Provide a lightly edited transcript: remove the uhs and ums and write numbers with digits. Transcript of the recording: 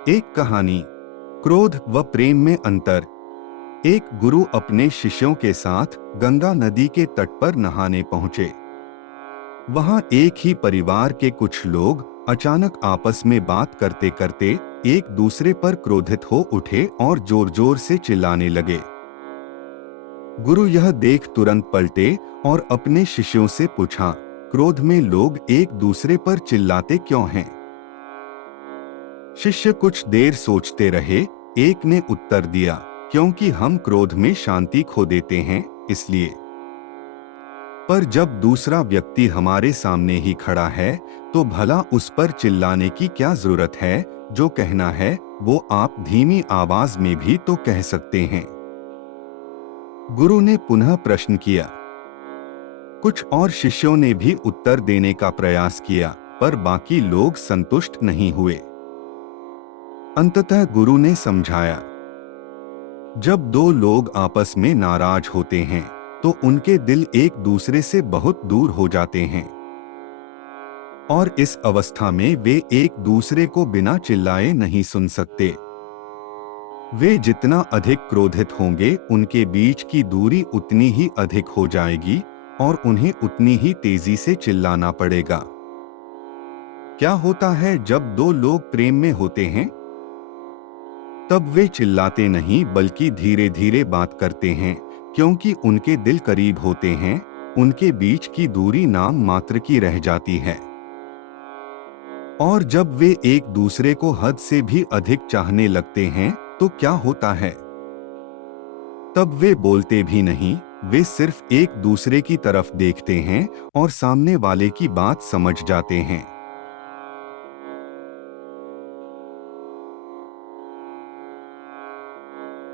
एक कहानी, क्रोध व प्रेम में अंतर। एक गुरु अपने शिष्यों के साथ गंगा नदी के तट पर नहाने पहुंचे। वहां एक ही परिवार के कुछ लोग अचानक आपस में बात करते करते एक दूसरे पर क्रोधित हो उठे और जोर जोर से चिल्लाने लगे। गुरु यह देख तुरंत पलटे और अपने शिष्यों से पूछा, क्रोध में लोग एक दूसरे पर चिल्लाते क्यों हैं? शिष्य कुछ देर सोचते रहे। एक ने उत्तर दिया, क्योंकि हम क्रोध में शांति खो देते हैं, इसलिए। पर जब दूसरा व्यक्ति हमारे सामने ही खड़ा है तो भला उस पर चिल्लाने की क्या जरूरत है? जो कहना है वो आप धीमी आवाज में भी तो कह सकते हैं। गुरु ने पुनः प्रश्न किया। कुछ और शिष्यों ने भी उत्तर देने का प्रयास किया, पर बाकी लोग संतुष्ट नहीं हुए। अंततः गुरु ने समझाया, जब दो लोग आपस में नाराज होते हैं तो उनके दिल एक दूसरे से बहुत दूर हो जाते हैं और इस अवस्था में वे एक दूसरे को बिना चिल्लाए नहीं सुन सकते। वे जितना अधिक क्रोधित होंगे उनके बीच की दूरी उतनी ही अधिक हो जाएगी और उन्हें उतनी ही तेजी से चिल्लाना पड़ेगा। क्या होता है जब दो लोग प्रेम में होते हैं? तब वे चिल्लाते नहीं बल्कि धीरे धीरे बात करते हैं, क्योंकि उनके दिल करीब होते हैं। उनके बीच की दूरी नाम मात्र की रह जाती है। और जब वे एक दूसरे को हद से भी अधिक चाहने लगते हैं तो क्या होता है? तब वे बोलते भी नहीं, वे सिर्फ एक दूसरे की तरफ देखते हैं और सामने वाले की बात समझ जाते हैं।